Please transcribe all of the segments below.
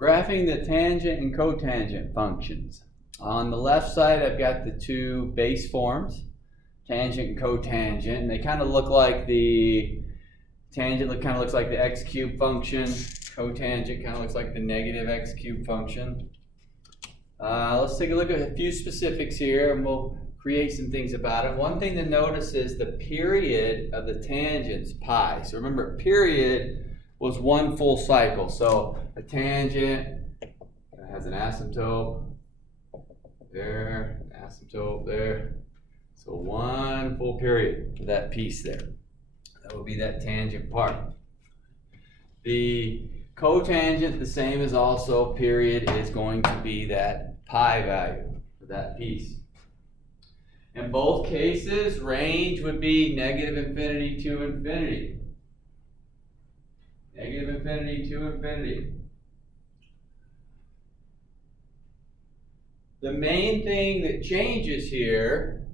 Graphing the tangent and cotangent functions. On the left side, I've got the two base forms, tangent and cotangent, and they kind of look like the tangent kind of looks like the x cubed function, cotangent kind of looks like the negative x cubed function. Let's take a look at a few specifics here, and we'll create some things about it. One thing to notice is the period of the tangent's pi. So remember, period was one full cycle. So a tangent has an asymptote there, asymptote there. So one full period for that piece there. That would be that tangent part. The cotangent, the same as also period, is going to be that pi value for that piece. In both cases, range would be negative infinity to infinity. Negative infinity to infinity. The main thing that changes here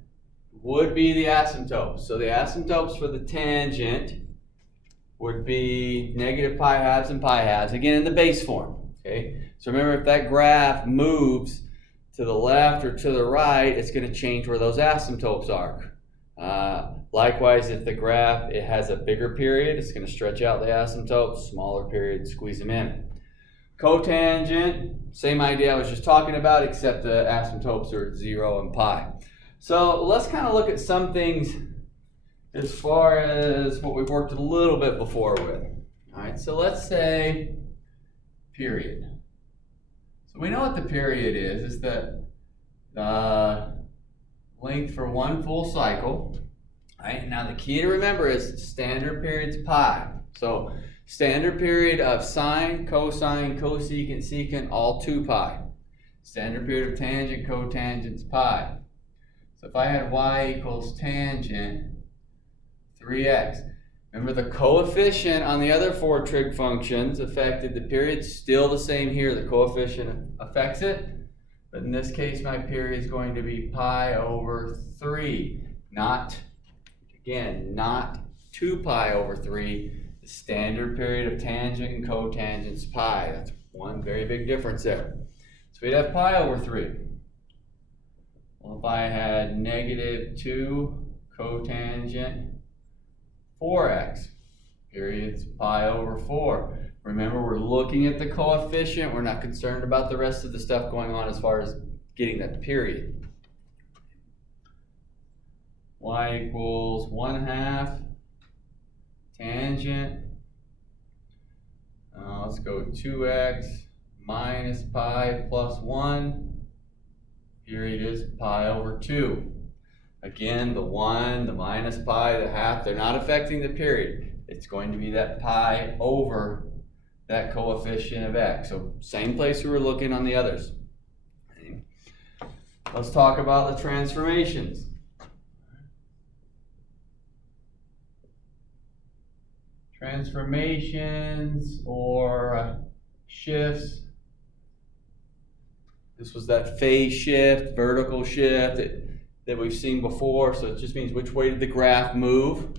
would be the asymptotes. So the asymptotes for the tangent would be negative pi halves and pi halves, again in the base form. Okay? So remember, if that graph moves to the left or to the right, it's going to change where those asymptotes are. Likewise, if the graph has a bigger period, it's going to stretch out the asymptotes, smaller period, squeeze them in. Cotangent, same idea I was just talking about, except the asymptotes are 0 and pi. So let's kind of look at some things as far as what we've worked a little bit before with. All right, so let's say period. So we know what the period is. It's the length for one full cycle. Right? Now the key to remember is standard period's pi. So standard period of sine, cosine, cosecant, secant, all 2 pi. Standard period of tangent, cotangent's pi. So if I had y equals tangent 3x. Remember, the coefficient on the other 4 trig functions affected the period. Still the same here. The coefficient affects it. But in this case, my period is going to be pi over 3. Not 2 pi over 3. The standard period of tangent and cotangent's pi. That's one very big difference there. So we'd have pi over 3. Well, if I had negative 2 cotangent 4x, period's pi over 4. Remember, we're looking at the coefficient. We're not concerned about the rest of the stuff going on as far as getting that period. Y equals 1/2 tangent. Let's go 2x minus pi plus 1. Period is pi over 2. Again, the 1, the minus pi, the half, they're not affecting the period. It's going to be that pi over that coefficient of x. So same place we were looking on the others. Okay. Let's talk about the transformations. Transformations or shifts. This was that phase shift, vertical shift that we've seen before. So it just means which way did the graph move.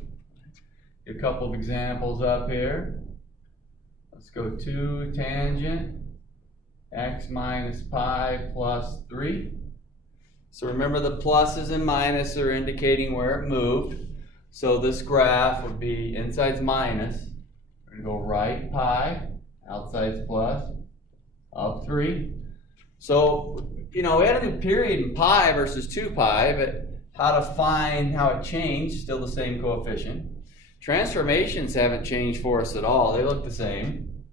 A couple of examples up here. Let's go 2 tangent x minus pi plus 3. So remember, the pluses and minuses are indicating where it moved. So this graph would be inside's minus. We're going to go right pi, outside's plus, up 3. So, we had a new period in pi versus 2 pi, but how to find how it changed, still the same coefficient. Transformations haven't changed for us at all. They look the same.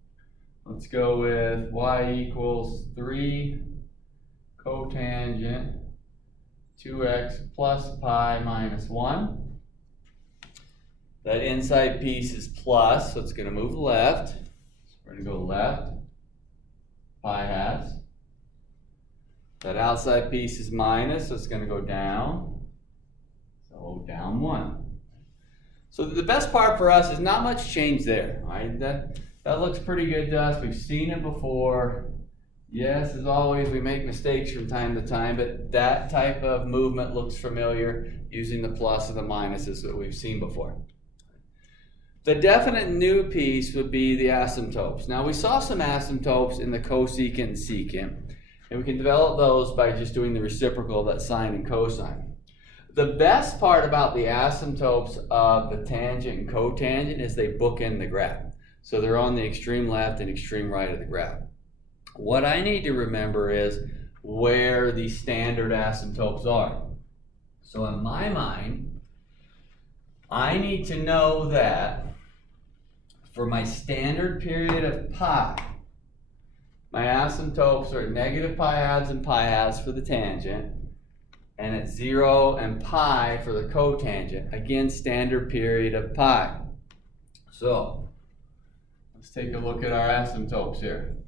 Let's go with y equals 3 cotangent 2x plus pi minus 1. That inside piece is plus, so it's going to move left. So we're going to go left, pi halves. That outside piece is minus, so it's going to go down. So down 1. So the best part for us is not much change there. Right? That looks pretty good to us. We've seen it before. Yes, as always, we make mistakes from time to time, but that type of movement looks familiar using the plus and the minuses that we've seen before. The definite new piece would be the asymptotes. Now we saw some asymptotes in the cosecant and secant, and we can develop those by just doing the reciprocal of that sine and cosine. The best part about the asymptotes of the tangent and cotangent is they bookend the graph. So they're on the extreme left and extreme right of the graph. What I need to remember is where the standard asymptotes are. So in my mind, I need to know that for my standard period of pi, my asymptotes are at negative pi halves and pi halves for the tangent, and at 0 and pi for the cotangent. Again, standard period of pi. So let's take a look at our asymptotes here.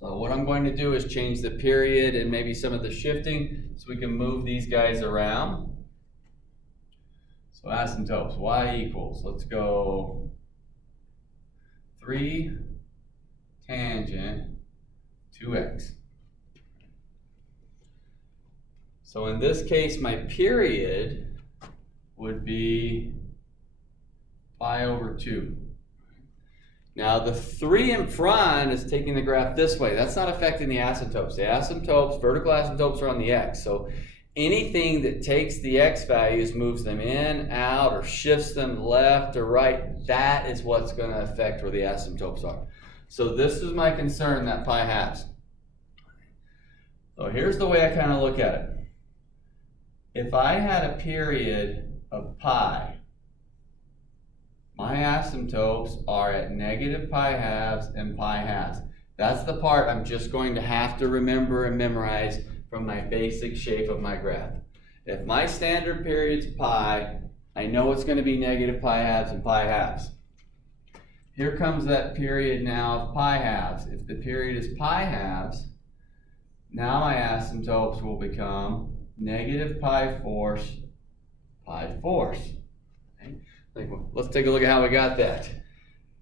So what I'm going to do is change the period and maybe some of the shifting so we can move these guys around. So asymptotes, y equals, let's go 3 tangent 2x. So in this case, my period would be pi over 2. Now the 3 in front is taking the graph this way. That's not affecting the asymptotes. The asymptotes, vertical asymptotes are on the x. So anything that takes the x values, moves them in, out, or shifts them left or right, that is what's going to affect where the asymptotes are. So this is my concern, that pi halves. So here's the way I kind of look at it. If I had a period of pi, my asymptotes are at negative pi halves and pi halves. That's the part I'm just going to have to remember and memorize from my basic shape of my graph. If my standard period's pi, I know it's going to be negative pi halves and pi halves. Here comes that period now of pi halves. If the period is pi halves, now my asymptotes will become negative pi fourths, pi fourths. Okay? Let's take a look at how we got that.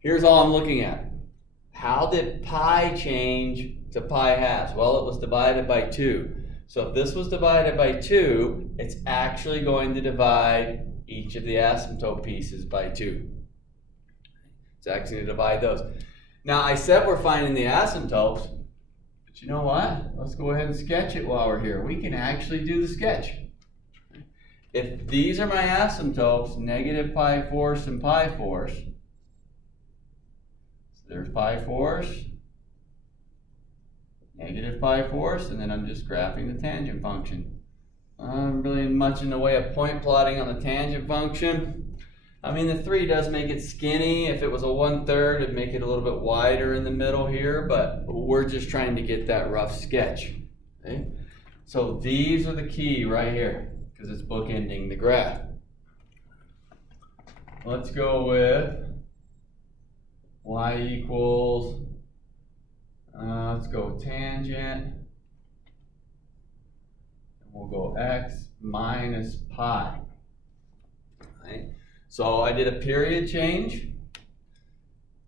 Here's all I'm looking at. How did pi change to pi halves? Well, it was divided by 2. So if this was divided by 2, it's actually going to divide each of the asymptote pieces by 2. It's actually going to divide those. Now I said we're finding the asymptotes, but you know what? Let's go ahead and sketch it while we're here. We can actually do the sketch. If these are my asymptotes, negative pi fourths and pi fourths, so there's pi fourths, negative pi fourths, and then I'm just graphing the tangent function. I'm really much in the way of point plotting on the tangent function. I mean, the 3 does make it skinny. If it was a 1/3, it'd make it a little bit wider in the middle here, but we're just trying to get that rough sketch. Okay? So these are the key right here, because it's bookending the graph. Let's go with y equals, let's go tangent, and we'll go x minus pi. Right? So I did a period change.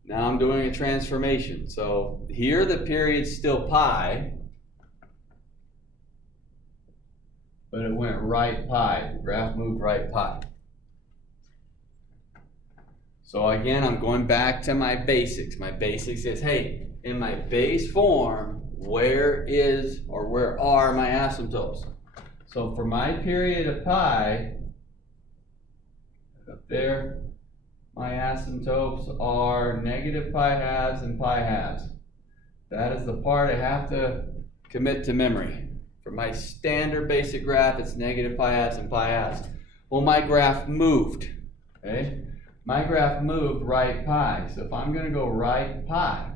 Now I'm doing a transformation. So here the period's still pi, but it went right pi. The graph moved right pi. So again, I'm going back to my basics. My basics is, hey, in my base form, where are my asymptotes? So for my period of pi, up there, my asymptotes are negative pi halves and pi halves. That is the part I have to commit to memory. For my standard basic graph, it's negative pi halves and pi halves. Well, my graph moved, okay? My graph moved right pi. So if I'm going to go right pi,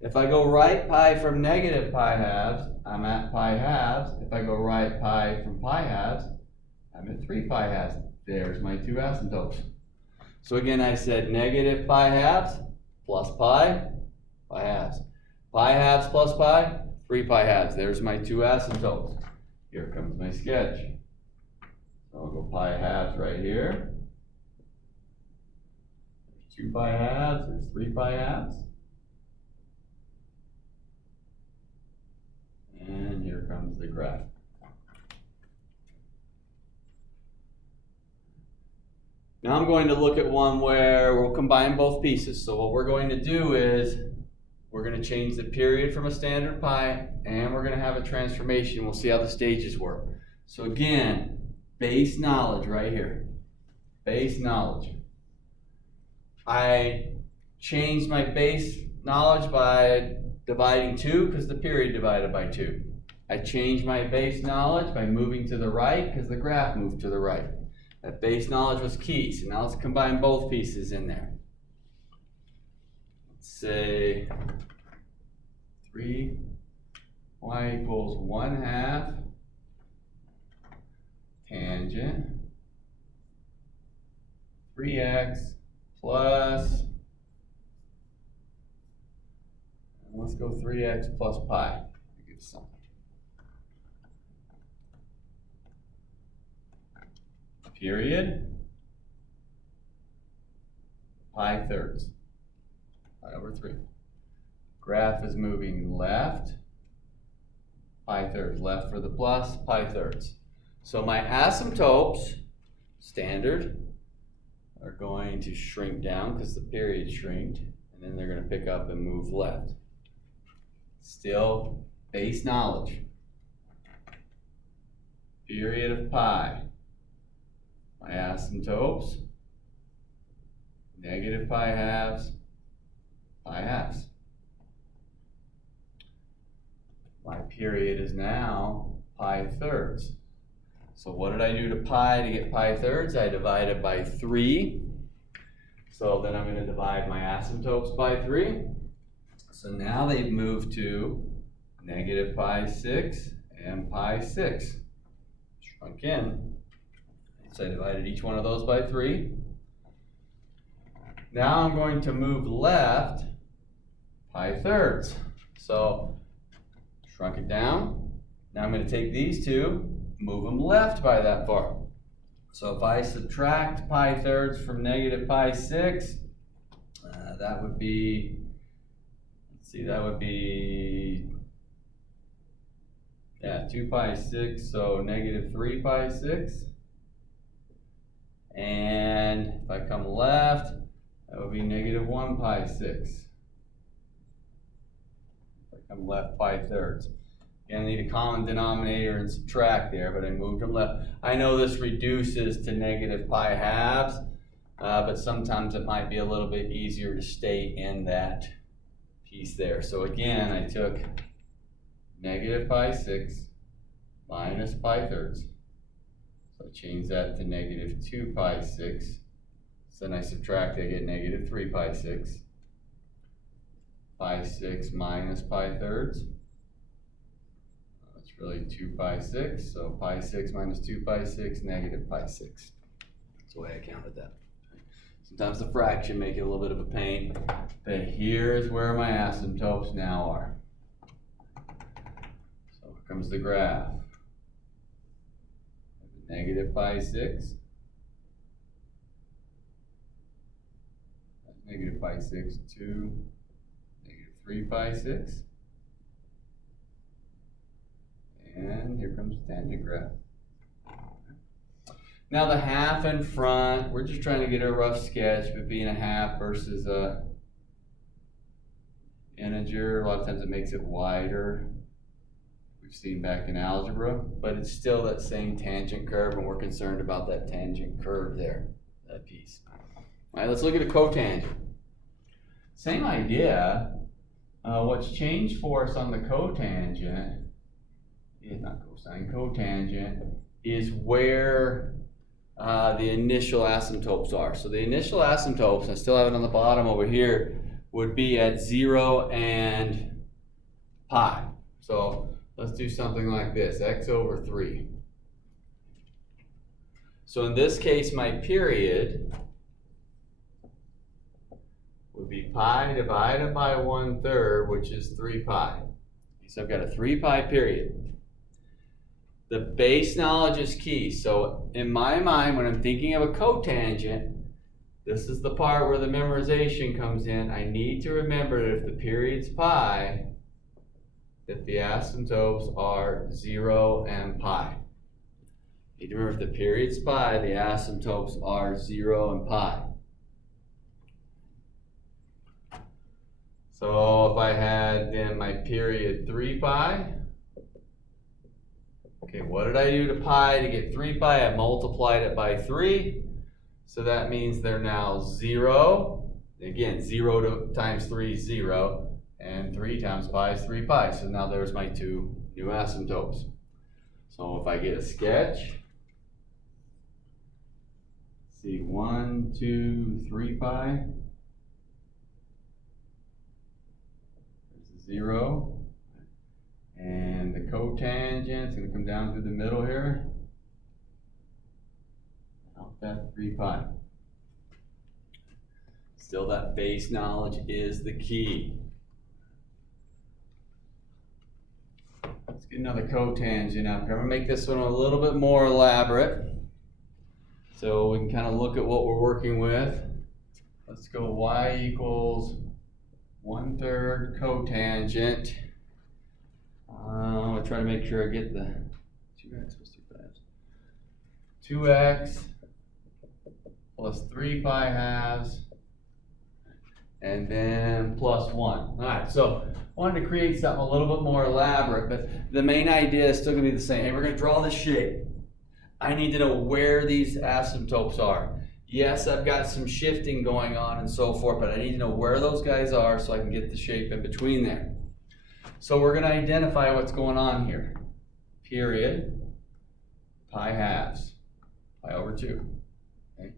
if I go right pi from negative pi halves, I'm at pi halves. If I go right pi from pi halves, I'm at 3 pi halves. There's my 2 asymptotes. So again, I said negative pi halves plus pi, pi halves. Pi halves plus pi, 3 pi halves. There's my 2 asymptotes. Here comes my sketch. So I'll go pi halves right here. 2 pi halves, there's 3 pi halves. And here comes the graph. Now I'm going to look at one where we'll combine both pieces. So what we're going to do is we're going to change the period from a standard pi, and we're going to have a transformation. We'll see how the stages work. So again, base knowledge right here. Base knowledge. I changed my base knowledge by dividing 2 because the period divided by 2. I changed my base knowledge by moving to the right because the graph moved to the right. That base knowledge was key. So now let's combine both pieces in there. Let's say 3y equals 1/2 tangent 3x plus, let's go 3x plus pi. Give something. Period. Pi thirds. Pi over 3. Graph is moving left. Pi thirds. Left for the plus, pi thirds. So my asymptotes, standard, are going to shrink down because the period shrinked, and then they're going to pick up and move left. Still base knowledge. Period of pi. My asymptotes, negative pi halves, pi halves. My period is now pi thirds. So what did I do to pi to get pi thirds? I divided by 3. So then I'm going to divide my asymptotes by 3. So now they've moved to negative pi 6 and pi 6. Shrunk in. So I divided each one of those by 3. Now I'm going to move left pi thirds. So shrunk it down. Now I'm going to take these two, move them left by that far. So if I subtract pi thirds from negative pi 6, that would be, let's see, that would be, 2 pi 6, so negative 3 pi 6. And if I come left, that would be negative 1 pi 6. If I come left pi thirds. Again, I need a common denominator and subtract there, but I moved them left. I know this reduces to negative pi halves, but sometimes it might be a little bit easier to stay in that piece there. So again, I took negative pi 6 minus pi thirds. So I change that to negative 2 pi 6. So then I subtract, I get negative 3 pi 6. Pi 6 minus pi thirds. That's really 2 pi 6. So pi 6 minus 2 pi 6, negative pi 6. That's the way I counted that. Sometimes the fraction make it a little bit of a pain, but here's where my asymptotes now are. So here comes the graph. Negative pi 6. Negative pi 6 to negative 3 pi 6. And here comes the tangent graph. Now the half in front, we're just trying to get a rough sketch, but being a half versus a integer, a lot of times it makes it wider. We've seen back in algebra, but it's still that same tangent curve, and we're concerned about that tangent curve there, that piece. All right, let's look at a cotangent. Same idea. What's changed for us on the cotangent, not cosine, cotangent, is where the initial asymptotes are. So the initial asymptotes, I still have it on the bottom over here, would be at 0 and pi. So let's do something like this, x over 3. So in this case, my period would be pi divided by 1/3, which is 3 pi. So I've got a 3 pi period. The base knowledge is key. So in my mind, when I'm thinking of a cotangent, this is the part where the memorization comes in. I need to remember that if the period's pi, that the asymptotes are 0 and pi. You remember if the period's pi, the asymptotes are 0 and pi. So if I had then my period 3 pi, okay, what did I do to pi to get 3 pi? I multiplied it by 3. So that means they're now 0. Again, 0 times 3 is 0. And 3 times pi is 3 pi. So now there's my two new asymptotes. So if I get a sketch, see 1, 2, 3 pi. There's a 0. And the cotangent is going to come down through the middle here. Out that 3 pi. Still, that base knowledge is the key. Let's get another cotangent up here. I'm going to make this one a little bit more elaborate so we can kind of look at what we're working with. Let's go y equals 1/3 cotangent. I'm going to try to make sure I get the 2x plus 2 5. 2x plus 3 pi halves, and then plus 1. All right, so I wanted to create something a little bit more elaborate, but the main idea is still going to be the same. Hey, we're going to draw this shape. I need to know where these asymptotes are. Yes, I've got some shifting going on and so forth, but I need to know where those guys are so I can get the shape in between there. So we're going to identify what's going on here. Period, pi halves, pi over 2. Okay.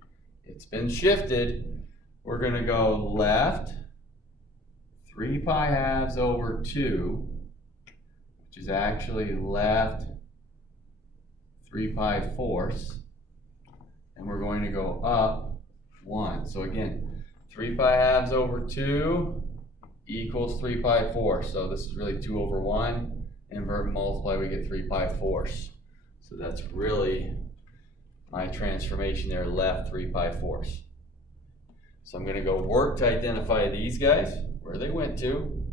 It's been shifted. We're going to go left, 3 pi halves over 2, which is actually left 3 pi fourths. And we're going to go up 1. So again, 3 pi halves over 2 equals 3 pi fourths. So this is really 2 over 1. Invert and multiply, we get 3 pi fourths. So that's really my transformation there, left 3 pi fourths. So I'm going to go work to identify these guys, where they went to,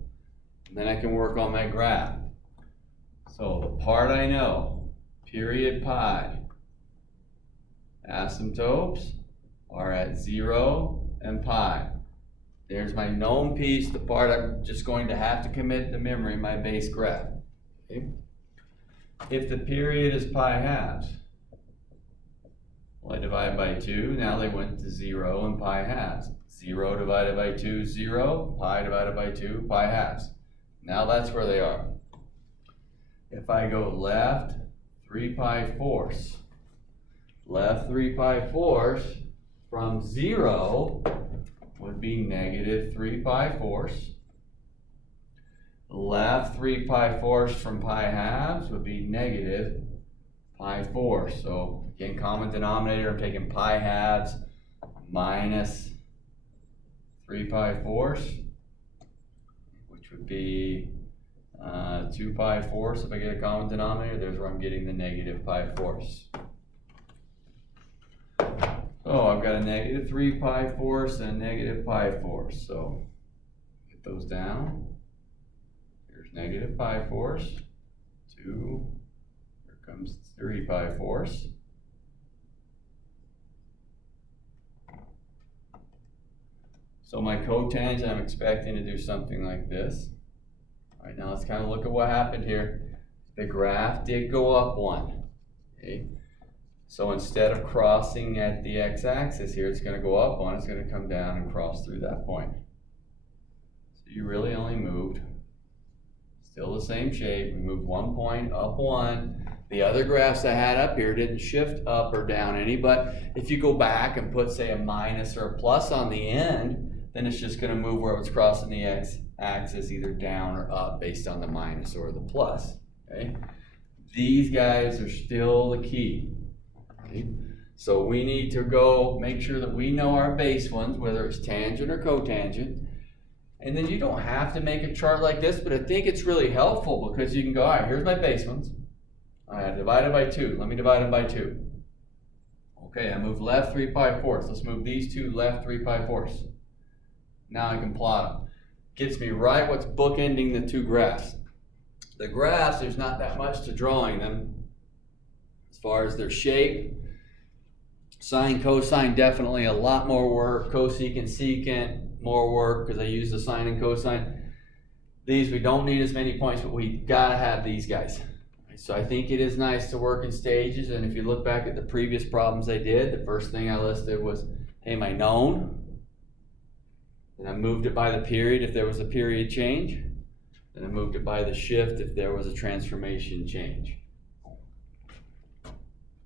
and then I can work on my graph. So the part I know, period pi, asymptotes are at 0 and pi. There's my known piece, the part I'm just going to have to commit to memory, my base graph. Okay. If the period is pi halves, well, I divide by 2, now they went to 0 and pi halves. 0 divided by 2 is 0, pi divided by 2, pi halves. Now that's where they are. If I go left 3 pi fourths, left 3 pi fourths from 0 would be negative 3 pi fourths. Left 3 pi fourths from pi halves would be negative pi fourths. So again, common denominator, I'm taking pi halves minus 3 pi fourths, which would be 2 pi fourths. If I get a common denominator, there's where I'm getting the negative pi fourths. So I've got a negative 3 pi fourths and a negative pi fourths. So get those down. Here's negative pi fourths, 2, here comes 3 pi fourths. So my cotangent, I'm expecting to do something like this. All right, now let's kind of look at what happened here. The graph did go up 1. Okay. So instead of crossing at the x-axis here, it's going to go up 1. It's going to come down and cross through that point. So you really only moved, still the same shape. We moved 1 point, up 1. The other graphs I had up here didn't shift up or down any, but if you go back and put, say, a minus or a plus on the end, then it's just going to move where it's crossing the x-axis, either down or up based on the minus or the plus. Okay? These guys are still the key. Okay? So we need to go make sure that we know our base ones, whether it's tangent or cotangent. And then you don't have to make a chart like this, but I think it's really helpful because you can go, all right, here's my base ones. All right, divided by 2. Let me divide them by 2. Okay, I moved left 3 pi fourths. Let's move these two left 3 pi fourths. Now I can plot them. Gets me right what's bookending the two graphs. The graphs, there's not that much to drawing them. As far as their shape, sine, cosine, definitely a lot more work. Cosecant, secant, more work because I use the sine and cosine. These we don't need as many points, but we gotta have these guys. So I think it is nice to work in stages, and if you look back at the previous problems I did, the first thing I listed was, hey, my known, and I moved it by the period if there was a period change, and I moved it by the shift if there was a transformation change.